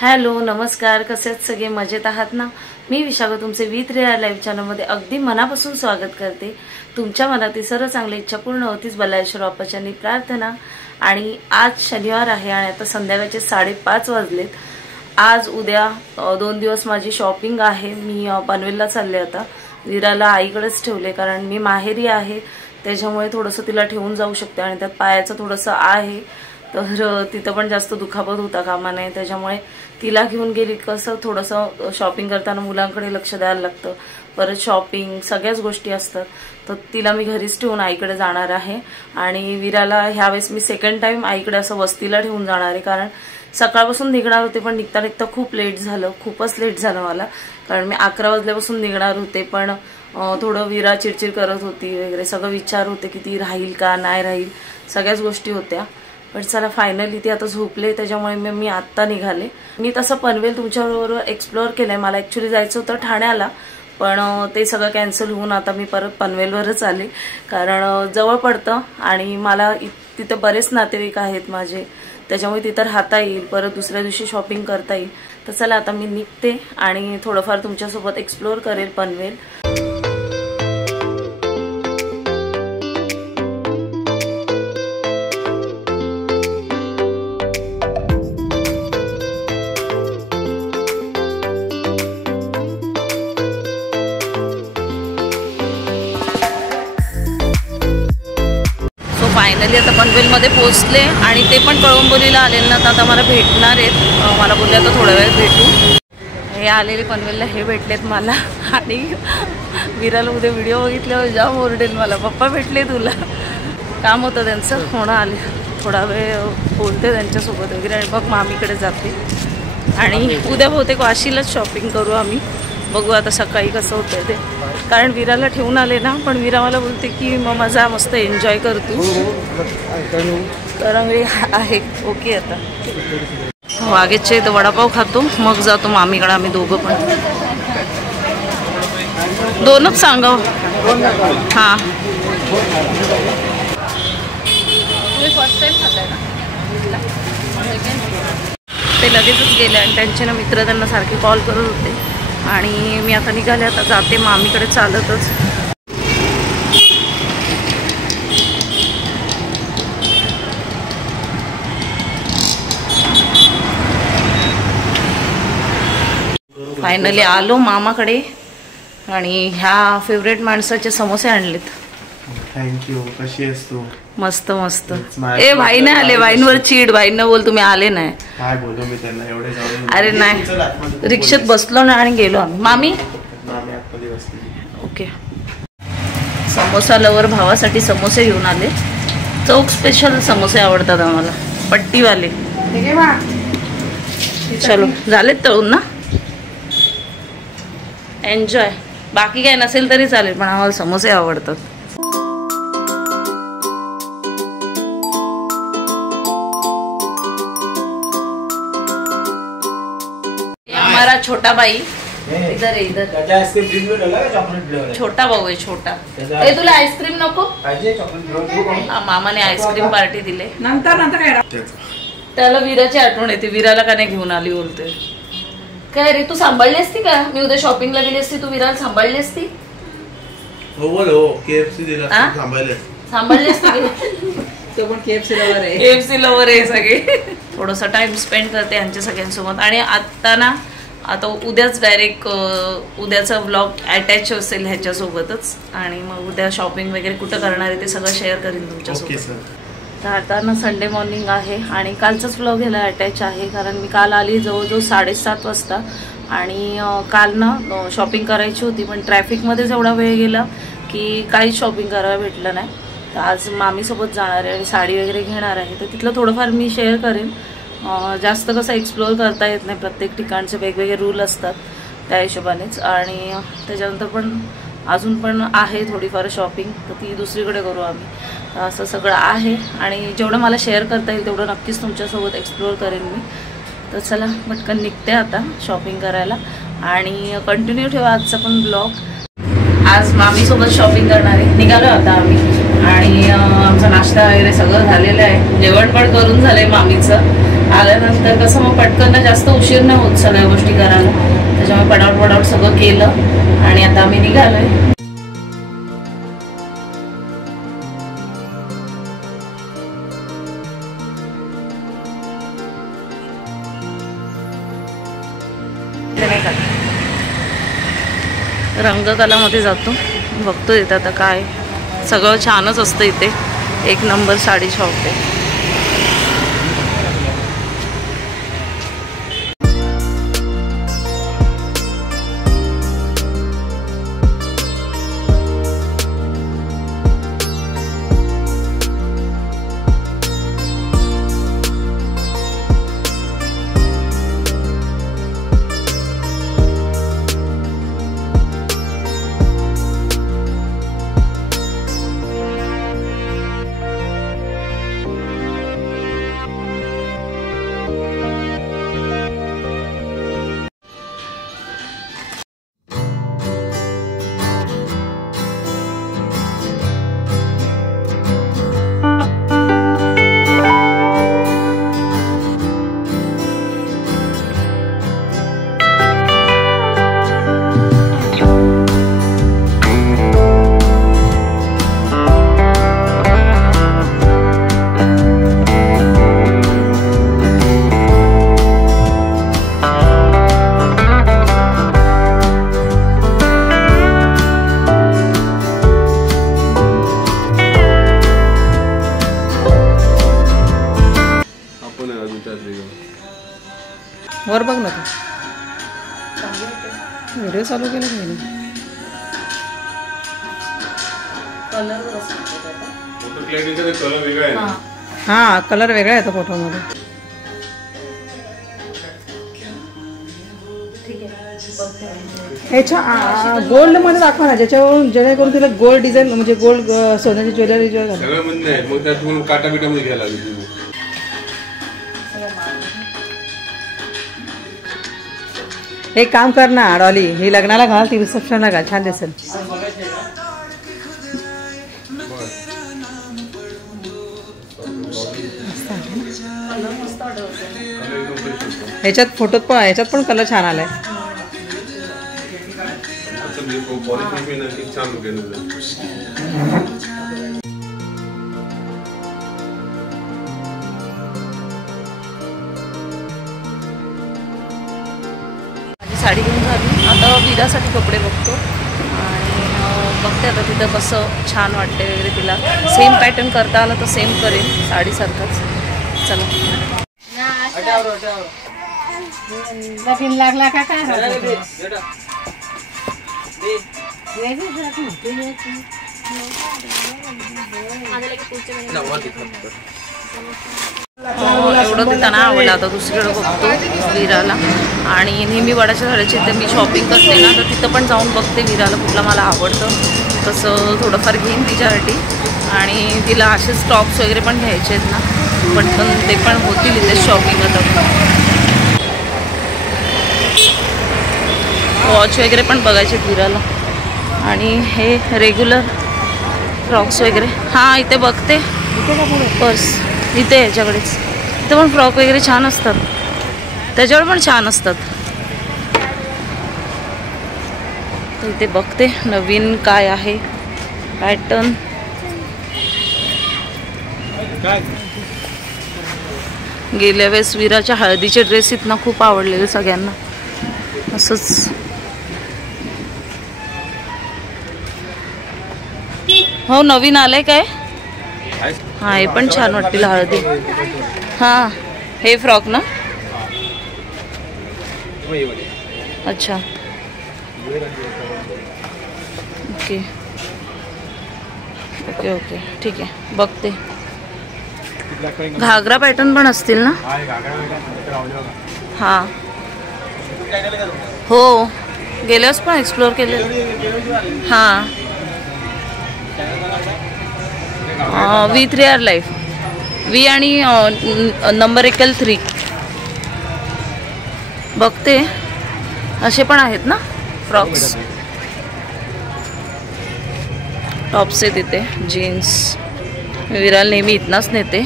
Hello नमस्कार, कसे आहेत सगळे? मजेत आहात ना? मी विशाखा तुमचे विथ रिया लाईव्ह चॅनलमध्ये अगदी मनापासून स्वागत करते। तुमच्या मनातील सर्व चांगल्या इच्छा पूर्ण होतीच बलायश्वर बाप्पाच्यांनी प्रार्थना। आणि आज शनिवार आहे आणि आता संध्याकाळचे 5:30 वाजलेत। आज उद्या 2 दिवस माझी शॉपिंग आहे। मी पनवेलला चालले। आता विराला आईकडेच ठेवले कारण मी माहेरी आहे, त्याच्यामुळे थोडंसं तिला ठेवून जाऊ शकते आणि त्यात पायाचं थोडंसं आहे, तर तिथं पण जास्त दुखापत होता कामा नये, त्याच्यामुळे तिला घेऊन गेली। कसं थोडंसं शॉपिंग करताना मुलांकडे लक्ष द्यायला लागतं, परत शॉपिंग सगळ्याच गोष्टी असतात, तर तिला मी घरीच ठेवून आईकडे जाणार आहे। आणि विराला ह्यावेळेस मी सेकंड टाइम आईकडे असं वस्तीला ठेवून जाणार आहे, कारण सकाळपासून निघणार होते पण निघता निघता खूप लेट झालं, खूपच लेट झालं मला, कारण मी 11 वाजल्यापासून निघणार होते, पण थोडं विरा चिडचिड करत होती वगैरे, सगळं विचार होते की ती राहील का नाही राहील, सगळ्याच गोष्टी होत्या। पण चला फायनली ती आता झोपले, त्याच्यामुळे मी आत्ता निघाले। मी तसं पनवेल तुमच्याबरोबर एक्सप्लोअर केलंय। मला ॲक्च्युली जायचं होतं ठाण्याला, पण ते सगळं कॅन्सल होऊन आता मी परत पनवेलवरच आले, कारण जवळ पडतं आणि मला तिथे बरेच नातेवाईक आहेत माझे, त्याच्यामुळे तिथं राहता येईल, परत दुसऱ्या दिवशी शॉपिंग करता येईल। तर चला आता मी निघते आणि थोडंफार तुमच्यासोबत एक्सप्लोअर करेल पनवेल। फायनली आता पनवेलमध्ये पोहोचले आणि ते पण कळंबोलीला आले ना, तर आता मला भेटणार आहेत। मला बोलले आता थोड्या वेळात भेटू। हे आलेले पनवेलला हे भेटलेत मला, आणि विराला उद्या व्हिडिओ बघितल्यावर जाम ओरडेल मला, पप्पा भेटले तुला, काम होतं त्यांचं म्हणून आले। थोडा वेळ बोलते त्यांच्यासोबत वगैरे आणि मग मामीकडे जाते। आणि उद्या बहुतेक वाशीलाच शॉपिंग करू आम्ही, बघू आता सकाळी कसं होतं ते, कारण विराला ठेवून आले ना, पण विरा मला बोलते की मग माझा मस्त एन्जॉय करतो, तरंगळी आहे ओके। आता वागेचे तर वडापाव खातो, मग जातो मामीकडे आम्ही दोघं पण। दोनच सांगा हां। तुम्ही फर्स्ट टाइम खाताय ना? ते लगेचच गेले आणि त्यांचे ना मित्र त्यांना सारखे कॉल करत होते, आणि मी आता निघाले, आता जाते मामीकडे चालतच। फायनली आलो मामाकडे, आणि ह्या फेवरेट माणसाचे समोसे आणलेत। थँक्यू। कशी आहेस तू? मस्त मस्त। ए भाई नाही आले, वाईनवर चीड, वाईन बोल तुम्ही आले नाही। काय बोलू मी त्यांना, एवढे जाऊन? अरे नाही, रिक्षेत बसलो ना आणि गेलो आम्ही। मामी ओके। समोसा लवर भावासाठी समोसे घेऊन आले, चौक स्पेशल समोसे आवडतात आम्हाला, पट्टीवाले। चलो झालेत तळून ना, एन्जॉय। बाकी काय नसेल तरी चालेल, पण आम्हाला समोसे आवडतात। हमारा छोटा भाई इधर है, इधर छोटा भाऊ आहे, छोटा। ए तुला आईस्क्रीम नको? मामाने आईस्क्रीम पार्टी दिले, नंतर त्याला विराची आठवण येते, विराला का नाही घेऊन आली बोलते। काय रे तू सांभाळली असती का? मी उद्या शॉपिंगला गेली असती, तू विराला सांभाळली असती? सांभाळली असती। तो पण KFC लवर आहे, KFC लवर आहे सगळे। थोडासा टाइम स्पेंड करते यांच्या सगळ्यांसोबत। आणि आता ना, आता उद्याच डायरेक्ट उद्याचा व्लॉग अटॅच असेल ह्याच्यासोबतच, आणि मग उद्या शॉपिंग वगैरे कुठं करणार आहे ते सगळं शेअर करीन तुमच्यासोबत। तर आता ना संडे मॉर्निंग आहे आणि कालचाच व्लॉग ह्याला अटॅच आहे, कारण मी काल आली जवळजवळ 7:30 वाजता, आणि काल ना शॉपिंग करायची होती, पण ट्रॅफिकमध्येच एवढा वेळ गेला की काहीच शॉपिंग करायला भेटलं नाही। तर आज मामीसोबत जाणार आहे आणि साडी वगैरे घेणार आहे, तर तिथलं थोडंफार मी शेअर करेन। जास्त कसं एक्सप्लोअर करता येत नाही, प्रत्येक ठिकाणचे वेगवेगळे रूल असतात त्या हिशोबानेच, आणि त्याच्यानंतर पण अजून पण आहे थोडीफार शॉपिंग, तर ती दुसरीकडे करू आम्ही। असं सगळं आहे, आणि जेवढं मला शेअर करता येईल तेवढं नक्कीच तुमच्यासोबत एक्सप्लोअर करेन मी। तर चला पटकन निघते आता शॉपिंग करायला, आणि कंटिन्यू ठेवा आजचा पण ब्लॉग। आज मामीसोबत शॉपिंग करणार आहे, निघालो आता आम्ही। आणि आमचा नाश्ता वगैरे सगळं झालेलं आहे. जेवण पण करून झालंय मामीचं. आल्यानंतर कसं मग पटकन जास्त उशीर नाही होत सगळ्या गोष्टी करायला, त्याच्यामुळे पटावट सगळं केलं आणि आता आम्ही निघालोय. रंगकलामध्ये जातो, बघतो इथं आता काय सगळं छानच असतं इथे. एक नंबर साडी शॉप आहे. वर बघ ना तू, व्हिडिओ चालू केला काही नाही. हा कलर वेगळा येतो फोटोमध्ये. ह्याच्या गोल्ड मध्ये दाखवा ना, ज्याच्यावरून जेणेकरून तिला गोल्ड डिझाईन म्हणजे गोल्ड सोन्याची ज्वेलरी एक काम कर ना डॉली, ही लग्नाला घाल, ती रिसेप्शनला घाल, छान दिसेल. ह्याच्यात फोटोत पण, ह्याच्यात पण कलर छान आलाय. साडी घेऊन झाली, आता विरासाठी कपडे बघतो आणि बघते आता तिथं कसं छान वाटते वगैरे. तिला सेम पॅटर्न करता आलं तर सेम करेन साडीसारखंच. चला लागला का काय एवढं तिथं ना आवडलं. आता दुसरीकडे बघतो विराला. आणि नेहमी वडाच्या झाडाची इथे मी शॉपिंग करते ना, तर तिथं पण जाऊन बघते विराला कुठलं मला आवडतं तसं थोडंफार घेईन तिच्यासाठी. आणि तिला असेच टॉप्स वगैरे पण घ्यायचे आहेत ना, पटकन ते पण होतील इथे शॉपिंग. आता वॉच वगैरे पण बघायचे विराला. आणि हे रेग्युलर फ्रॉक्स वगैरे, हां इथे बघते पर्स इथे, ह्याच्याकडेच इथे पण फ्रॉक वगैरे छान असतात, त्याच्यावर पण छान असतात. तर इथे बघते नवीन काय आहे पॅटर्न. गेल्या वेळेस विराच्या हळदीचे ड्रेस इथनं खूप आवडलेले सगळ्यांना. असंच हो नवीन आलंय काय? हा हे पण छान वाटतील हळदी. हां हे फ्रॉक ना, अच्छा ओके ओके ओके ठीक आहे बघते. घागरा पॅटर्न पण असतील ना? हां हो गेल्यास पण एक्सप्लोअर केले. हां V3R लाईफ V आणि नंबर एकल 3 बघते. असे पण आहेत ना फ्रॉक्स. टॉप्स आहेत इथे, जीन्स. विराला नेहमी इथनाच नेते.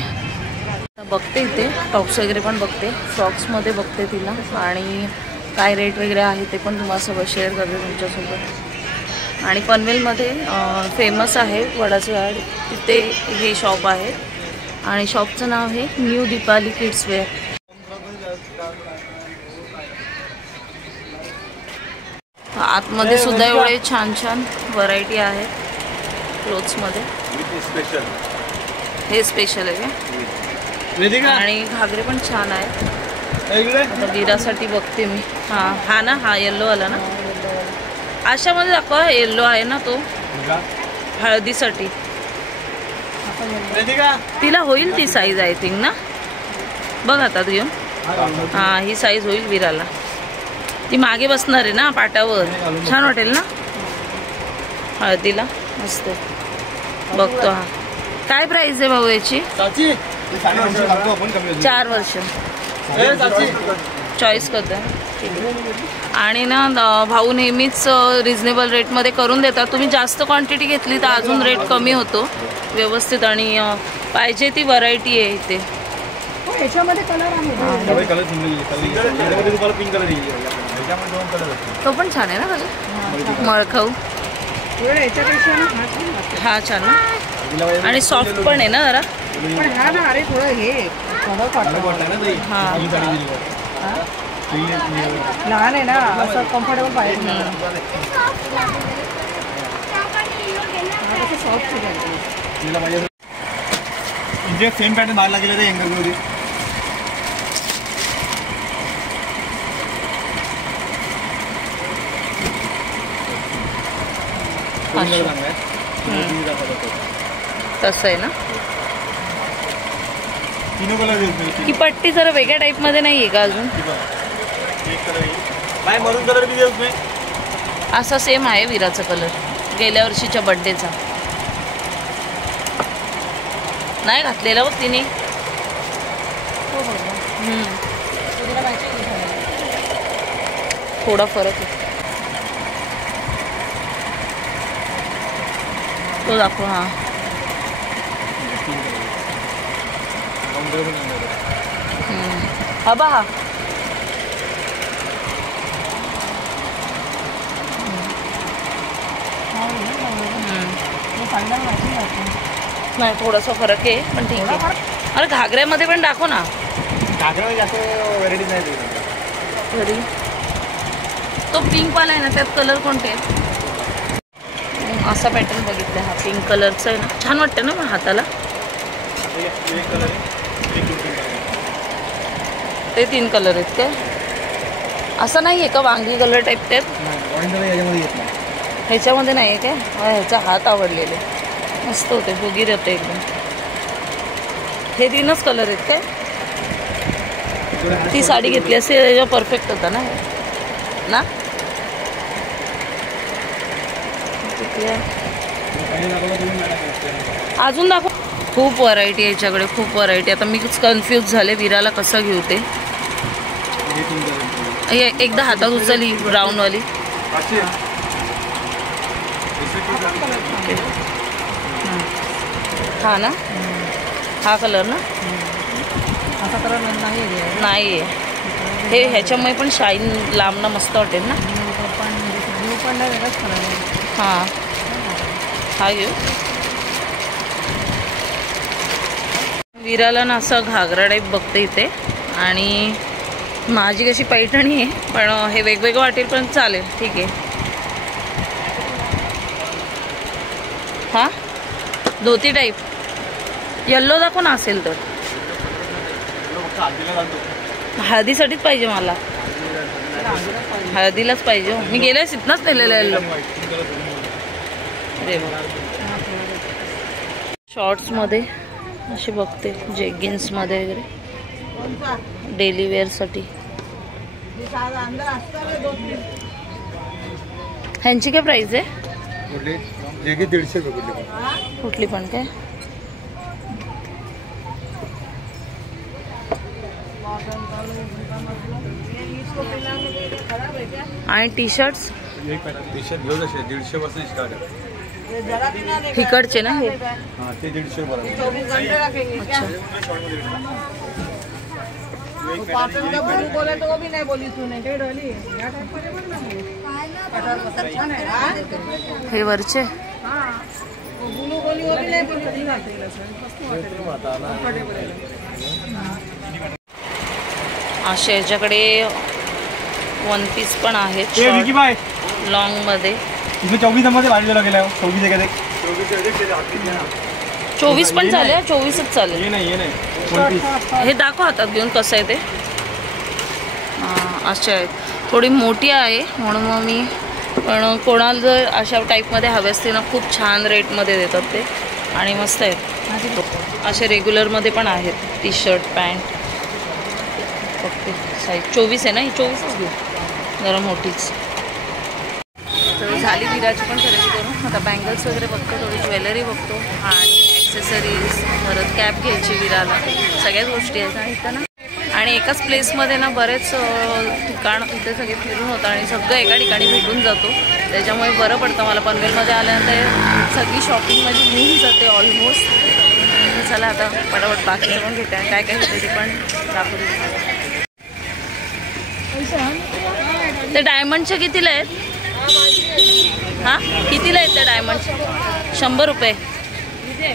बघते इथे टॉप्स वगैरे पण बघते, फ्रॉक्समध्ये बघते तिला, आणि काय रेट वगैरे आहे ते पण तुम्हाला सगळं शेअर करते तुमच्यासोबत. आणि पनवेलमध्ये फेमस आहे वडाचं झाड, तिथे हे शॉप आहे आणि शॉपचं नाव आहे न्यू दीपाली किड्स वेअर. आतमध्ये सुद्धा एवढे छान छान व्हरायटी आहेत क्लोथ्समध्ये. हे स्पेशल आहे का? आणि घागरे पण छान आहेत. आता विरासाठी बघते मी. हा ना, हा येल्लो आला ना, अशामध्ये दाखवा. येल्लो आहे ना तो, हळदीसाठी. तिला होईल ती साईज आय थिंक ना. बघ हातात घेऊन. हा, ही साईज होईल विराला. ती मागे बसणार आहे ना पाटावर, छान वाटेल ना हळदीला. मस्त बघतो. हा काय प्राइस आहे भाऊ याची? 4 वर्ष. चॉईस करतो. आणि ना भाऊ नेहमीच रिजनेबल रेटमध्ये करून देतात. तुम्ही जास्त क्वांटिटी घेतली तर अजून रेट कमी होतो व्यवस्थित. आणि पाहिजे ती व्हरायटी आहे इथे. याच्यामध्ये कलर आहे, तो पण छान आहे ना कलर, मळखाऊ. हा छान ना, आणि सॉफ्ट पण आहे ना जरा. पण हा ना, अरे थोडं हे लहान आहे ना, असं कम्फर्टेबल पाहिजे. सेम पॅटर्न बाहेर लागले ते एंगल. तसं आहे ना. तीन कलर ही पट्टी जरा वेगळ्या टाईप मध्ये नाहीये का अजून? मरून कलर भी उसमें असा सेम आहे विराचा कलर, गेल्या वर्षीच्या बर्थडेचा. नाही घातलेला बघ तिने. थोडा फरक आहे तो दाखव. हा हा बा. नाही थोडासा फरक आहे पण ठीक आहे. अरे घागऱ्यामध्ये पण दाखव ना. घागऱ्यामध्ये जास्त व्हरायटी नाही घरी. तो पिंक वाला आहे ना, त्यात कलर कोणते आहेत? असा पॅटर्न बघितला. हा पिंक कलरचा आहे ना, छान वाटतं ना मग हाताला. ते 3 कलर आहेत काय? असं नाही आहे का वांगी कलर टाईप? त्यात ह्याच्यामध्ये नाही आहे काय? ह्याचा हात आवडलेले मस्त होते, फुगीर होते एकदम. हे 3च कलर आहेत काय? ती साडी घेतली असते त्याच्या परफेक्ट होता ना ना. अजून दाखव. खूप व्हरायटी आहे याच्याकडे, खूप व्हरायटी. आता मी कन्फ्यूज झाले विराला कसं घेऊ ते. एकदा हातात उचलली ब्राऊनवाली. हा ना, हा कलर ना. असा कलर नाही हे ह्याच्यामुळे पण शाईन लांबणं मस्त वाटेल ना. हां हा घेऊ. विराला ना असं घागरा टाईप बघते इथे. आणि माझी कशी पैठणी आहे पण हे वेगवेगळं वाटेल पण चालेल, ठीक आहे. हा धोती टाईप येल्लो दाखव ना असेल तर. हळदीसाठीच पाहिजे मला, हळदीलाच पाहिजे. मी गेल्या इथनच नेलेलं येल्लो. शॉर्ट्समध्ये असे बघते, जेगिन्समध्ये वगैरे डेली वेअरसाठी. ह्यांची काय प्राइस आहे? 150 रुपये कुठली पण काय? आणि टी शर्ट्स? टी शर्ट घेऊ 150 पासून स्टार्ट आहे. तिकडचे ना हे? हां ते 150 बरोबर. हे वरचे असे याच्याकडे वन पीस पण आहेत लॉंग मध्ये. इसमें 24 नंबर से बाजू गेला 24 एक 24 पण चालेल. 24च चालेल. ये नाही वन पीस. हे दाखव हातात घेऊन कसं आहे ते. असे आहेत. थोडी मोठी आहे म्हणून मग मी, पण कोणाला जर अशा टाईपमध्ये हवे असते ना खूप छान रेटमध्ये देतात ते आणि मस्त आहेत. असे रेग्युलरमध्ये पण आहेत. टी शर्ट पॅन्ट फक्त साईज 24 आहे ना. ही 24च घेऊ जरा मोठीच. तर झाली विराची पण खरेदी करून. आता बँगल्स वगैरे बघतो, थोडी ज्वेलरी बघतो आणि ॲक्सेसरीज, परत कॅप घ्यायची विराला. सगळ्याच गोष्टी आहेत आणि इथं ना. आणि एकाच प्लेसमध्ये ना बरेच ठिकाण इथे सगळे फिरून होतं आणि सगळं एका ठिकाणी भेटून जातो. त्याच्यामुळे बरं पडतं मला. पनवेलमध्ये आल्यानंतर सगळी शॉपिंग माझी होऊन जाते ऑलमोस्ट. चला आता पटापट बाकीचं पण घेते आणि काय काय घेते ते पण दाखवते. ते डायमंडचे कितीला आहेत? हां कितीला आहेत ते डायमंडचे? 100 रुपये.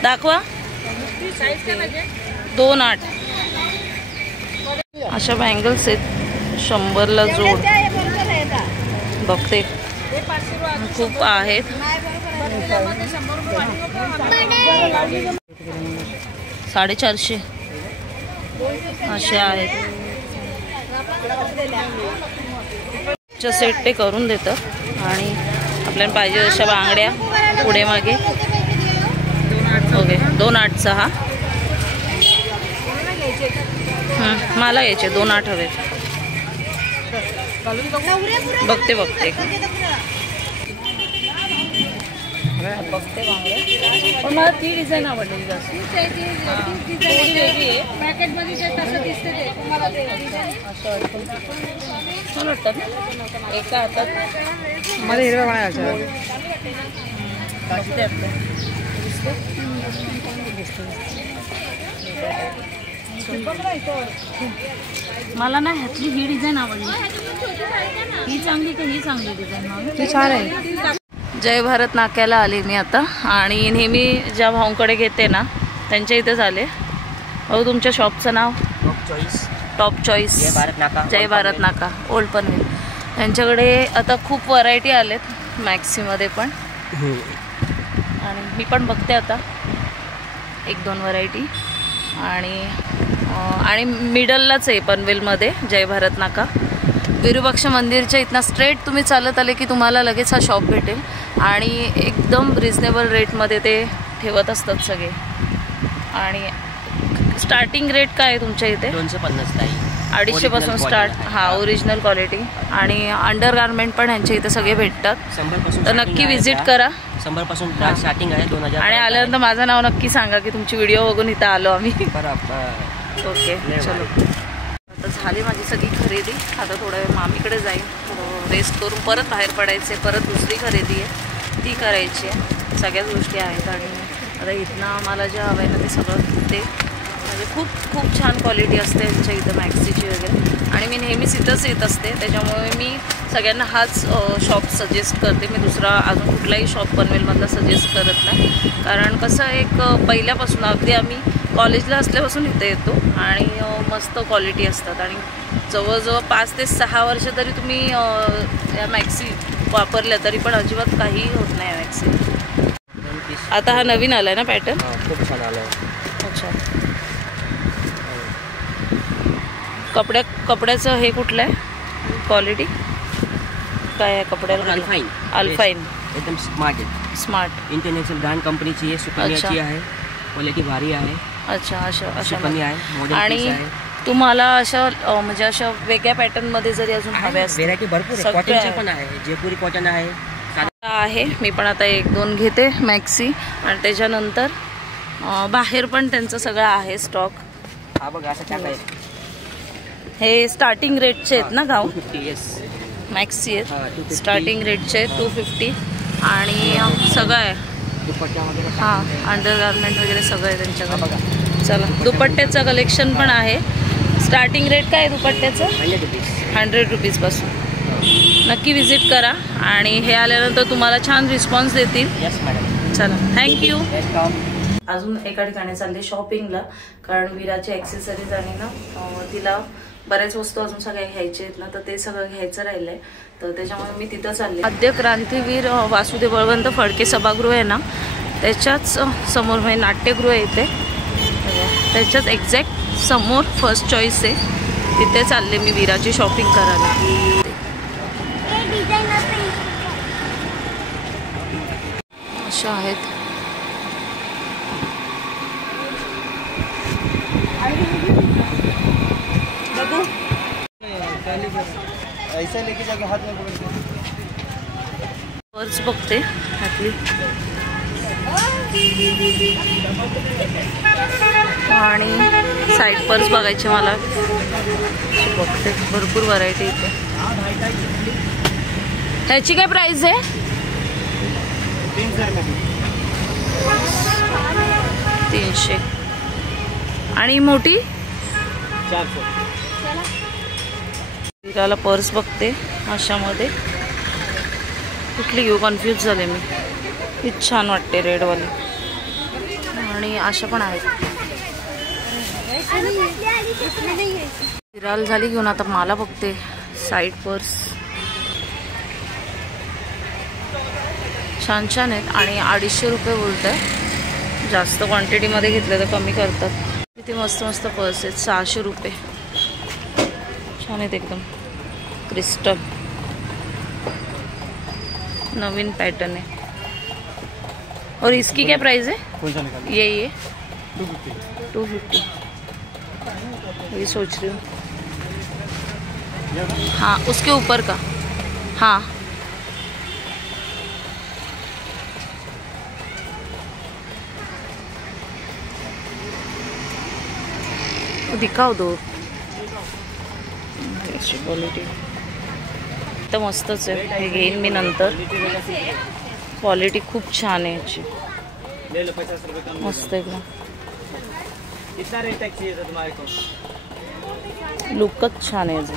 दाखवा. 2.8 अशा बँगल्स आहेत 100ला जोड. बघते खूप आहेत. 450 असे आहेत. सेट ते करून देतात आणि आपल्याला पाहिजे अशा बांगड्या पुढे मागे. ओके 2.8चा हा. मला यायचे 2.8 हवेत. बघते बघते पण मला ती डिझाईन आवडली जास्त. छान वाटतात ना एका हातात. मला हिरव्या वाळायच्या. मला ना ह्यातली ही डिझाईन आवडली. ही चांगली का ही चांगली डिझाईन? ती छान आहे. जय भारत नाक्याला आले मी आता आणि नेहमी ज्या भाऊंकडे घेते ना त्यांच्या इथेच आले. भाऊ तुमच्या शॉपचं नाव? टॉप चॉईस जय भारत नाका ओल्ड पनवेल. त्यांच्याकडे आता खूप व्हरायटी आलेत मॅक्सीमध्ये पण आणि मी पण बघते आता 1-2 व्हरायटी. आणि मिडललाच आहे पनवेलमध्ये जय भारत नाका. विरूपाक्ष मंदिरच्या इथनं स्ट्रेट तुम्ही चालत आले की तुम्हाला लगेच हा शॉप भेटेल आणि एकदम रिजनेबल रेटमध्ये ते ठेवत असतात सगळे. आणि स्टार्टिंग रेट काय आहे तुमच्या इथे? 250 ताई. 250 पासून स्टार्ट. हा ओरिजिनल क्वालिटी आणि अंडर गारमेंट पण यांच्या इथे सगळे भेटतात. 100 पासून तर नक्की विजिट करा. 100 पासून स्टार्टिंग आहे. 2000 आणि आल्यानंतर माझं नाव नक्की सांगा की तुमची व्हिडिओ बघून इथं आलो आम्ही. ओके चलो. आता झाली माझी सगळी खरेदी. आता थोडा वेळ मामीकडे जाईल, थोडं रेस्ट करून परत बाहेर पडायचे. परत दुसरी खरेदी आहे ती करायची आहे. सगळ्याच गोष्टी आहेत आणि आता इथनं मला जे हवं आहे ना ते सगळं घेते. म्हणजे खूप छान क्वालिटी असते यांच्या इथं मॅक्सीची वगैरे. आणि मी नेहमीच इथंच येत असते त्याच्यामुळे मी सगळ्यांना हाच शॉप सजेस्ट करते. मी दुसरा अजून कुठलाही शॉप पनवेलमधला सजेस्ट करत नाही. कारण कसं एक पहिल्यापासून अगदी आम्ही कॉलेजला असल्यापासून इथे येतो आणि मस्त क्वालिटी असतात. आणि जवळजवळ 5 ते 6 वर्ष तरी तुम्ही या मॅक्सी वापरल्या तरी पण अजिबात काही होत नाही मॅक्सी. आता हा नवीन आला आहे ना पॅटर्न? खूप छान आला. अच्छा. कपड्याचं हे कुठलं आहे? क्वालिटी काय आहे कपड्याला? अल्फाईन. एकदम स्मार्ट आहे. स्मार्ट इंटरनॅशनल ब्रँड कंपनीची आहे. सुकन्याची आहे. क्वालिटी भारी आहे. अच्छा अशा सुकन्या आहे. आणि तुम्हाला अशा म्हणजे अशा वेगळ्या पॅटर्नमध्ये जरी अजून हव्या असतील व्हेरायटी भरपूर आहे. कॉटनचे पण आहे. जयपुरी कॉटन आहे. मी पण आता 1-2 घेते मॅक्सी आणि त्याच्यानंतर बाहेर पण त्यांचं सगळं आहे स्टॉक. हा बघा असं काय आहे. हे स्टार्टिंग रेटचे आहेत ना गाव? 250. येस मॅक्सी आहेत स्टार्टिंग रेटचे 250 आणि सगळं आहे दुपट्ट्यामध्ये पण हां, अंडरगार्मेंट वगैरे सगळं आहे त्यांच्याकडे. चला, दुपट्ट्याचं कलेक्शन पण आहे. स्टार्टिंग रेट काय आहे दुपट्ट्याचं? 100 रुपीज. 100 रुपीजपासून. नक्की विजिट करा आणि हे आल्यानंतर तुम्हाला छान रिस्पॉन्स देतील. Yes madam. चला, थँक्यू. वेलकम. अजून एका ठिकाणी चालले शॉपिंगला, कारण विराची ॲक्सेसरीज आणि ना तिला बऱ्याच वस्तू अजून सगळ्या घ्यायच्या आहेत ना, तर ते सगळं घ्यायचं राहिलंय, तर त्याच्यामुळे मी तिथं चालले. आद्य क्रांतीवीर वासुदेव बळवंत फडके सभागृह आहे ना, त्याच्याच समोर म्हणजे नाट्यगृह आहे इथे, त्याच्याच एक्झॅक्ट समोर फर्स्ट चॉईस आहे, तिथे चालले मी विराची शॉपिंग करायला. अशा आहेत. बघू ऐसा लेके जाके हाथ में पकड़ के. पर्स बघते ह्यातली, आणि साईड पर्स बघायची मला. बघते, भरपूर व्हरायटी इथे. ह्याची काय प्राइस आहे? 300 रुपये. 300. आणि मोठी 400. विराला पर्स बघते अशामध्ये, कुठली घेऊ कन्फ्यूज झाले मी. ही छान वाटते रेडवाली, आणि अशा पण आहेत. विराल झाली घेऊन, आता मला बघते साईड पर्स. छान छान आहेत आणि 250 रुपये बोलत आहे. जास्त क्वांटिटीमध्ये घेतलं तर कमी करतात. किती मस्त मस्त पर्स आहेत. 600 रुपये. छान आहेत एकदम, क्रिस्टल नवीन पैटर्न है. और इसकी क्या प्राइस है? कौन सा निकाल? ये 250. 250. ये सोच रही हूँ. हाँ, उसके ऊपर का. हाँ, दिखाओ दो. क्वालिटी तर मस्तच आहे. हे घेईन मी नंतर. क्वालिटी खूप छान आहे याची, ले लो 50 रुपये कम. मस्त एकदम. कितना रेट तक चाहिए था तुम्हारे को? लुकच छान आहे याचं.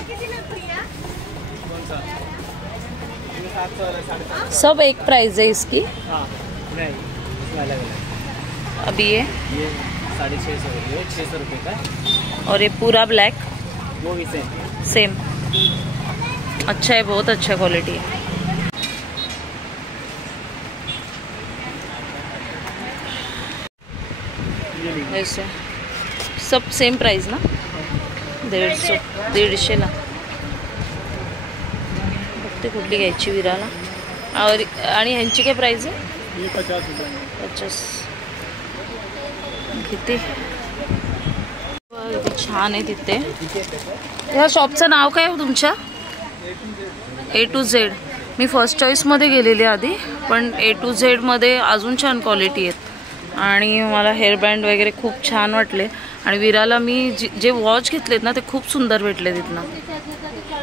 कौन सा? 700 वाला 750. सब एक प्राइस है इसकी. हाँ नहीं, इसमें अलग अलग. अभी ये 650 रुपये, 600 रुपये का. और ये पूरा ब्लैक वो भी सेम. सेम. अच्छा है, बहुत अच्छा क्वालिटी है. ऐसे सब सेम प्राइस ना. 150 ला. बघते कुठली घ्यायची विराला. और आणि ह्यांची काय प्राइस आहे? ये 50 रुपये. 50. किती छान आहे तिथे. ह्या शॉपचं नाव काय आहे तुमच्या? A to Z. मी फर्स्ट चॉईसमध्ये गेलेली आधी, पण A to Z मध्ये अजून छान क्वालिटी आहेत. आणि मला हेअरबँड वगैरे खूप छान वाटले. आणि विराला मी जे वॉच घेतलेत ना, ते खूप सुंदर भेटले तिथनं.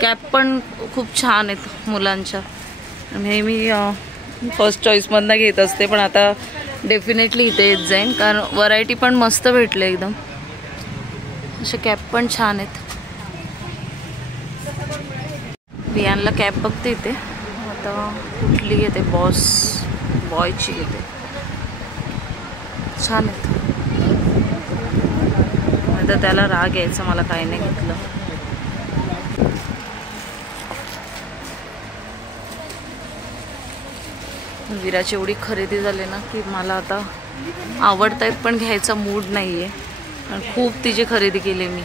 कॅप पण खूप छान आहेत मुलांच्या. हे मी फर्स्ट चॉईसमधनं घेत असते, पण आता डेफिनेटली इथे येत जाईन, कारण व्हरायटी पण मस्त भेटले एकदम. असे कॅप पण छान आहेत. बियानला कॅप बघते इथे. आता कुठली घेते? बॉयची घेते. छान आहेत. आता त्याला राग यायचा, मला काही नाही घेतलं. विराची एवढी खरेदी झाली ना की मला आता आवडत आहेत, पण घ्यायचा मूड नाही आहे. आणि खूप तिची खरेदी केली मी.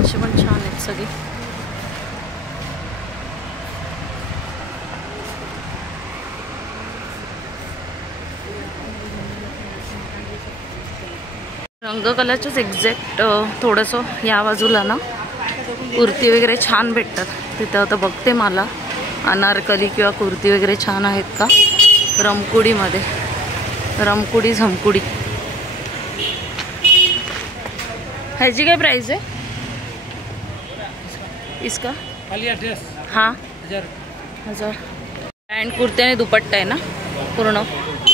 असे पण छान आहेत सगळे. रंगकलाचंच एक्झॅक्ट थोडंसं या बाजूला ना कुर्ती वगैरे छान भेटतात. तिथं आता बघते मला अनारकली किंवा कुर्ती वगैरे छान आहेत का. रमकुडीमध्ये, रमकुडी झमकुडी. ह्याची काय प्राइस आहे इसका? खाली ड्रेस हाँ 1000. 1000. पॅन्ट कुर्ती आणि दुपट्टा आहे ना. पूर्ण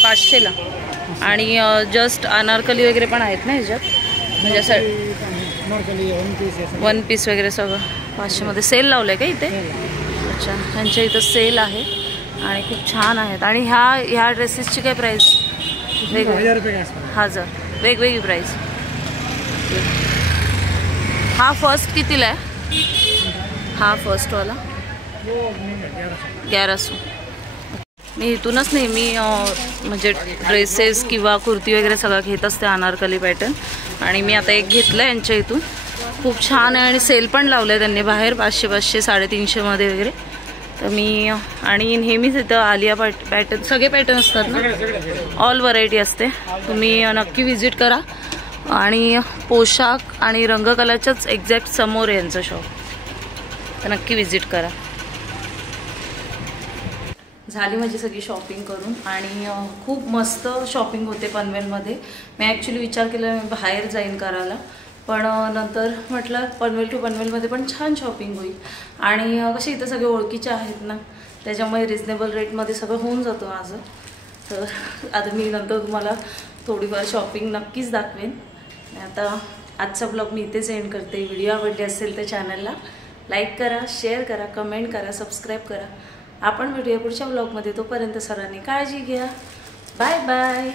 500ला. आणि जस्ट अनारकली वगैरे पण आहेत ना ह्याच्यात, म्हणजे असं वन पीस वगैरे सगळं 500मध्ये सेल लावलं आहे का इथे? अच्छा, ह्यांच्या इथं सेल आहे आणि खूप छान आहेत. आणि ह्या ड्रेसेसची काय प्राईस? 1000 रुपये. 1000 वेगवेगळी प्राईस. हा फर्स्ट कितीला आहे? हा फर्स्टवाला 1100. मी इथूनच नेहमी म्हणजे ड्रेसेस किंवा कुर्ती वगैरे सगळं घेत असते अनारकली पॅटर्न. आणि मी आता एक घेतलं आहे यांच्या इथून, खूप छान आहे. आणि सेल पण लावलं आहे त्यांनी बाहेर 500, 350मध्ये वगैरे. तर मी आणि नेहमीच इथं आलिया पॅटर्न सगळे पॅटर्न असतात ना, ऑल व्हरायटी असते. तुम्ही नक्की व्हिजिट करा. आणि पोशाख आणि रंगकलाच्याच एक्झॅक्ट समोर आहे यांचं शॉप, तर नक्की व्हिजिट करा. झाली माझी सगळी शॉपिंग करून आणि खूप मस्त शॉपिंग होते पनवेलमध्ये. मी ॲक्च्युली विचार केला मी बाहेर जाईन करायला, पण नंतर म्हटलं पनवेल टू पनवेलमध्ये पण छान शॉपिंग होईल. आणि कसे इथं सगळे ओळखीचे आहेत ना, त्याच्यामुळे रिजनेबल रेटमध्ये सगळं होऊन जातं माझं. तर आता मी नंतर तुम्हाला थोडीफार शॉपिंग नक्कीच दाखवेन. आता आजचा ब्लॉग मी इथेच एंड करते. व्हिडिओ आवडले असेल तर चॅनलला लाईक करा, शेअर करा, कमेंट करा, सबस्क्राईब करा. आपण भेटूया पुढच्या ब्लॉगमध्ये. तोपर्यंत सर्वांनी काळजी घ्या. Bye bye.